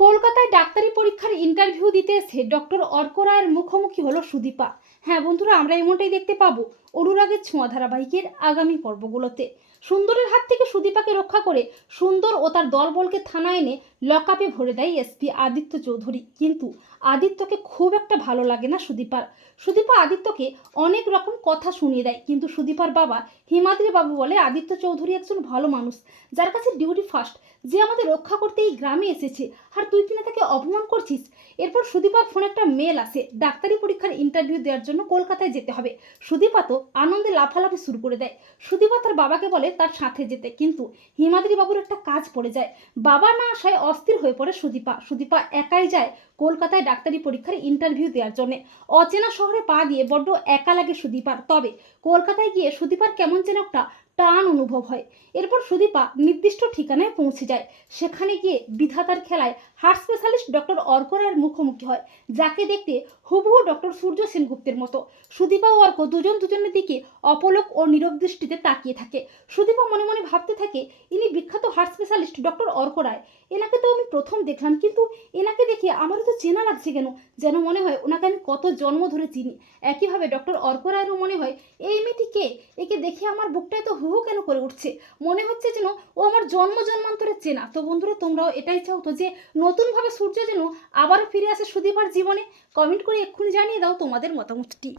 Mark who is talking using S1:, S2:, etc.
S1: কলকাতায় ডাক্তারি পরীক্ষার ইন্টারভিউ দিতে এসে ডক্টর অর্ক রায়ের মুখোমুখি হলো সুদীপা। হ্যাঁ বন্ধুরা, আমরা এমনটাই দেখতে পাবো। অনুরাগের ছোঁয়া ধারাবাহিকের আগামী পর্বগুলোতে। সুন্দরের হাত থেকে সুদীপাকে রক্ষা করে সুন্দর ও তার দলবলকে থানায় এনে লকআপে ভরে দেয় এসপি আদিত্য চৌধুরী। কিন্তু আদিত্যকে খুব একটা ভালো লাগে না সুদীপার। সুদীপা আদিত্যকে অনেক রকম কথা শুনিয়ে দেয়, কিন্তু সুদীপার বাবা হিমাদ্রি বাবু বলে আদিত্য চৌধুরী একজন ভালো মানুষ, যার কাছে ডিউটি ফার্স্ট যে আমাদের রক্ষা করতে এই গ্রামে এসেছে। আর তুই কিনা তাকে অপমান করছিস? এরপর সুদীপার ফোনে একটা মেল আসে, ডাক্তারি পরীক্ষার ইন্টারভিউ দেওয়ার জন্য কলকাতায় যেতে হবে। সুদীপা তো আনন্দে লাফালাফি শুরু করে দেয়। সুদীপা তার বাবাকে বলে, তার সাথে যেতে। কিন্তু হিমাদ্রি বাবুর একটা কাজ পড়ে যায়। বাবা না আসায় অস্থির হয়ে পড়ে সুদীপা। সুদীপা একাই যায় কলকাতায় ডাক্তারি পরীক্ষার ইন্টারভিউ দেওয়ার জন্য। অচেনা শহরে পা দিয়ে বড্ড একা লাগে সুদীপার। তবে কলকাতায় গিয়ে সুদীপার কেমন যেন একটা টান অনুভব হয়। এরপর সুদীপা নির্দিষ্ট ঠিকানায় পৌঁছে যায়। সেখানে গিয়ে বিধাতার খেলায় হার্ট স্পেশালিস্ট ডক্টর অর্ক রায়ের মুখোমুখি হয়, যাকে দেখতে হুবহু ডক্টর সূর্য সেনগুপ্তের মতো। সুদীপা ও অর্ক দুজন দুজনের দিকে অপলক ও নীরব দৃষ্টিতে তাকিয়ে থাকে। সুদীপা মনে মনে ভাবতে থাকে, ইনি বিখ্যাত heart specialist doctor Arka Roy. এনাকে তো আমি প্রথম দেখলাম, কিন্তু এনাকে দেখে আমারও তো চেনা লাগছে কেন? যেন মনে হয় ওনাকে আমি কত জন্ম ধরে চিনি। একইভাবে ডক্টর অর্ক রায়েরও মনে হয়, এই মেয়েটি কে? একে দেখে আমার বুকটায় তো হু হু কেন করে উঠছে? মনে হচ্ছে যেন ও আমার জন্ম জন্মান্তরের চেনা। তো বন্ধুরা, তোমরাও এটাই চাও তো যে নতুনভাবে সূর্য যেন আবারও ফিরে আসে সুদীপার জীবনে? কমেন্ট করে এক্ষুনি জানিয়ে দাও তোমাদের মতামতটি।